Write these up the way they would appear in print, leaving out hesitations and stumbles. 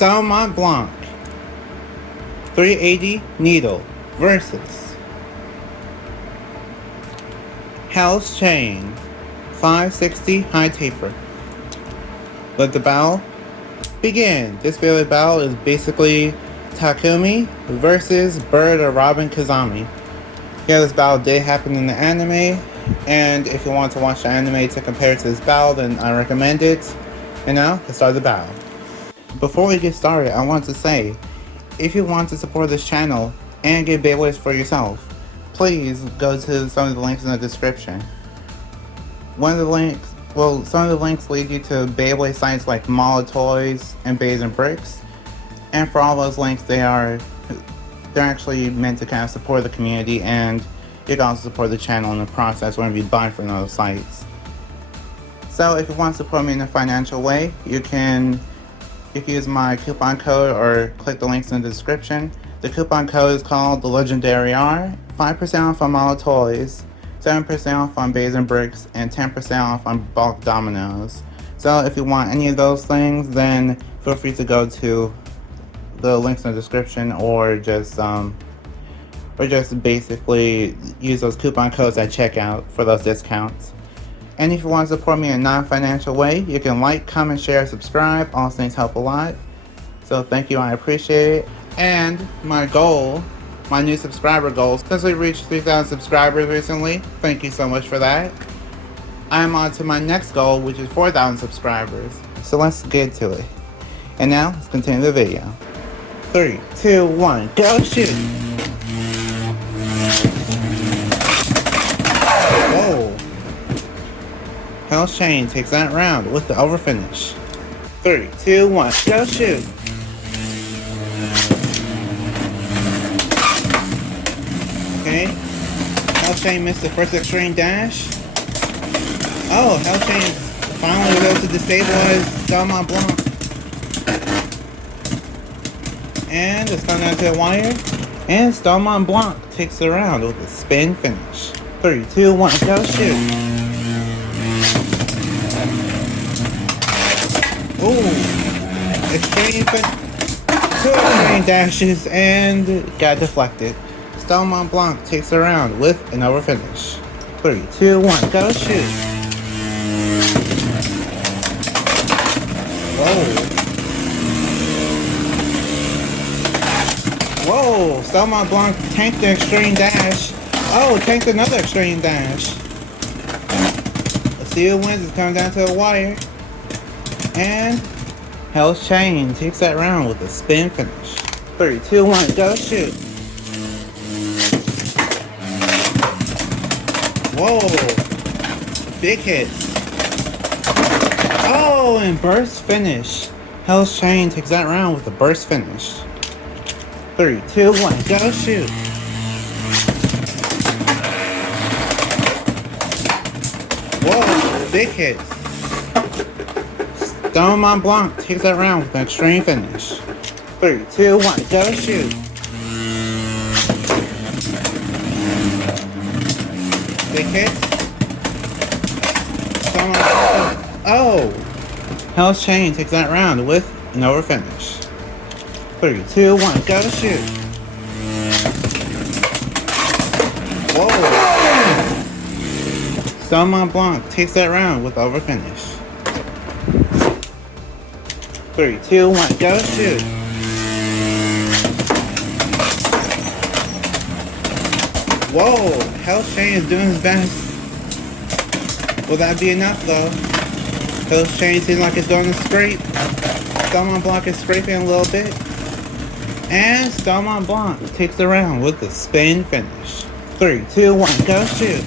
Mont Blanc 380 Needle versus Hell's Chain 560 High Taper. Let the battle begin. This Beyblade battle is basically Takumi versus Bird or Robin Kazami. Yeah, this battle did happen in the anime, and if you want to watch the anime to compare it to this battle, then I recommend it. And now, let's start the battle. Before we get started, I want to say, if you want to support this channel and get Beyblades for yourself, please go to some of the links in the description. Some of the links lead you to Beyblade sites like Mall of Toys and Bays and Bricks. And for all those links, they're actually meant to kind of support the community, and you can also support the channel in the process whenever you buy from those sites. So if you want to support me in a financial way, you can use my coupon code or click the links in the description. The coupon code is called the Legendary R. 5% off on Mall of Toys, 7% off on Bays and Bricks, and 10% off on bulk dominoes. So if you want any of those things, then feel free to go to the links in the description, or just basically use those coupon codes at checkout for those discounts. And if you want to support me in a non-financial way, you can like, comment, share, subscribe. All things help a lot. So thank you, I appreciate it. And my new subscriber goal, since we reached 3,000 subscribers recently, thank you so much for that. I'm on to my next goal, which is 4,000 subscribers. So let's get to it. And now, let's continue the video. 3, 2, 1, go shoot! Whoa! Hell's Chain takes that round with the overfinish. 3, 2, 1, go shoot! Okay. Hell's Chain missed the first extreme dash. Oh, Hell's Chain finally was able to destabilize Mont Blanc. And it's gone down to the wire. And Mont Blanc takes the round with a spin finish. 3, 2, 1, go shoot! Ooh! Two extreme dashes and got deflected. Mont Blanc takes the round with an overfinish. 3, 2, 1, go shoot! Whoa! Whoa! Mont Blanc tanked the extreme dash. Oh, tanked another extreme dash. Let's see who wins. It's coming down to the wire. And Hell's Chain takes that round with a spin finish. 3, 2, 1, go shoot! Whoa! Big hits. Oh, and burst finish. Hell's Chain takes that round with a burst finish. 3, 2, 1, go shoot! Whoa, big hits. Mont Blanc takes that round with an extreme finish. 3, 2, 1, go shoot! Big hits. Oh! Hell's Chain takes that round with an overfinish. 3, 2, 1, go shoot! Whoa! Mont Blanc takes that round with overfinish. 3, 2, 1, go shoot! Whoa! Hell's Chain is doing his best. Will that be enough though? Hell's Chain seems like it's going to scrape. Mont Blanc is scraping a little bit. And Mont Blanc takes the round with the spin finish. 3, 2, 1, go shoot!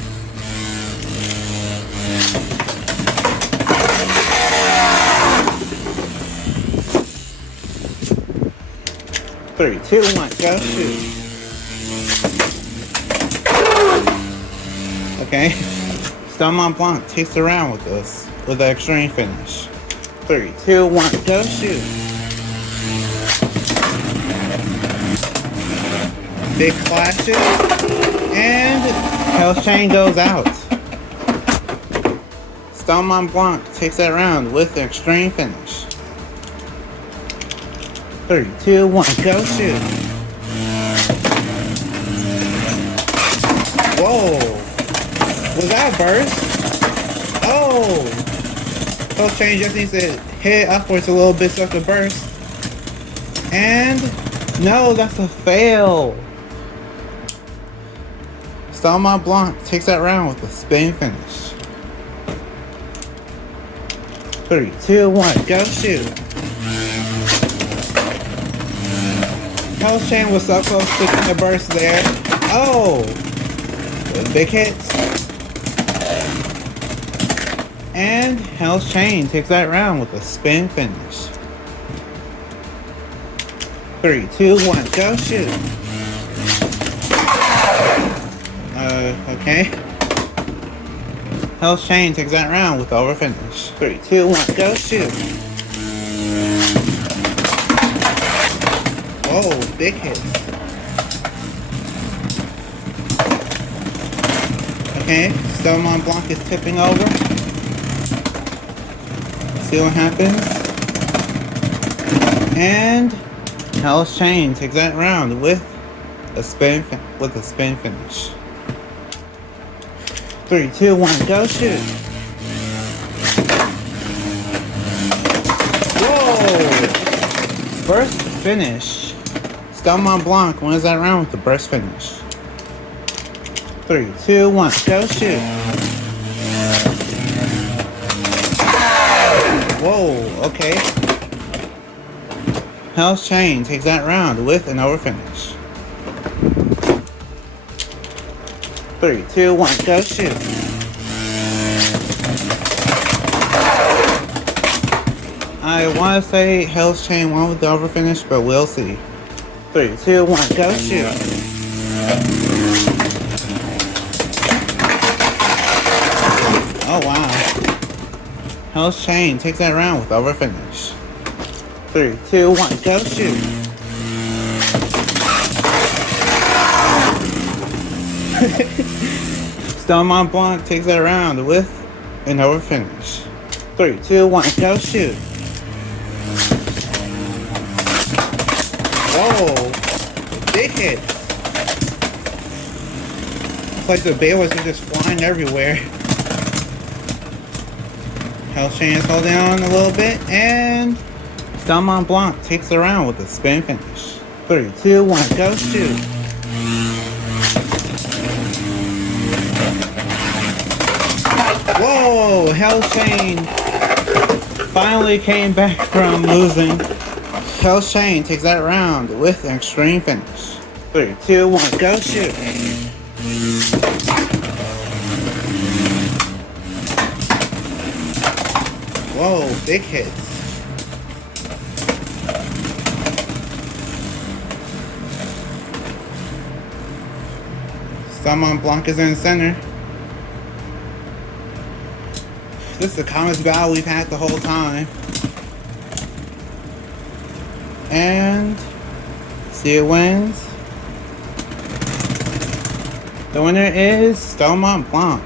Three, 2, 1, go shoot! Okay, Mont Blanc takes the round with this with the extreme finish. 3, 2, 1, go shoot! Big flashes, and Hell's Chain goes out. Mont Blanc takes that round with the extreme finish. 3, 2, 1, go shoot. Whoa. Was that a burst? Oh. Health chain just needs to hit upwards a little bit so it can burst. And no, that's a fail. Mont Blanc takes that round with a spin finish. 3, 2, 1, go shoot. Health chain was so close to getting a burst there. Oh! Big hits. And Health chain takes that round with a spin finish. 3, 2, 1, go shoot. Okay. Health chain takes that round with over finish. 3, 2, 1, go shoot. Whoa, big hits. Okay, Mont Blanc is tipping over. See what happens. And Health chain takes that round with a spin finish. 3, 2, 1, go shoot. Whoa! Burst finish. Mont Blanc wins that round with the burst finish. 3, 2, 1, go shoot. Whoa, okay. Health chain takes that round with an over finish. 3, 2, 1, go shoot. I want to say Health chain won with the over finish, but we'll see. 3, 2, 1, go shoot. Oh wow. Health chain takes that round with over finish. 3, 2, 1, go shoot. Mont Blanc takes that round with an over finish. 3, 2, 1, go shoot. Whoa, big hits. It's like the Beyblades are just flying everywhere. Health chain is hold down a little bit, and Mont Blanc takes the round with a spin finish. 3, 2, 1, go shoot. Whoa! Health chain finally came back from losing. Health chain takes that round with an extreme finish. 3, 2, 1, go shoot. Whoa, big hits. Mont Blanc is in center. This is the calmest battle we've had the whole time. And see who wins. The winner is Mont Blanc.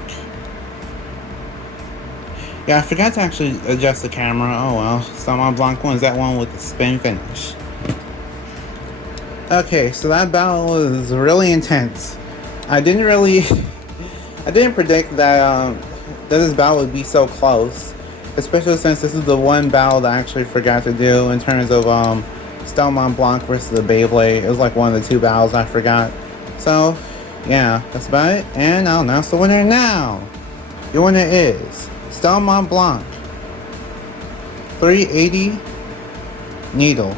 Yeah, I forgot to actually adjust the camera. Oh well. Mont Blanc wins that one with the spin finish. Okay, so that battle was really intense. I didn't predict that this battle would be so close, especially since this is the one battle that I actually forgot to do in terms of Mont Blanc versus the Beyblade. It was like one of the two battles I forgot. So yeah, that's about it, and I'll announce the winner now. Your winner is Mont Blanc 380 Needle.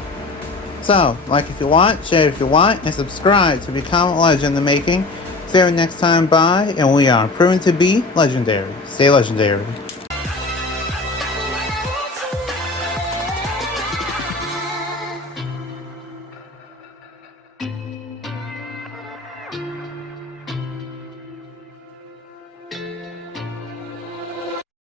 So, like if you want, share if you want, and subscribe to become a legend in the making. See you next time, bye, and we are proven to be legendary. Stay legendary.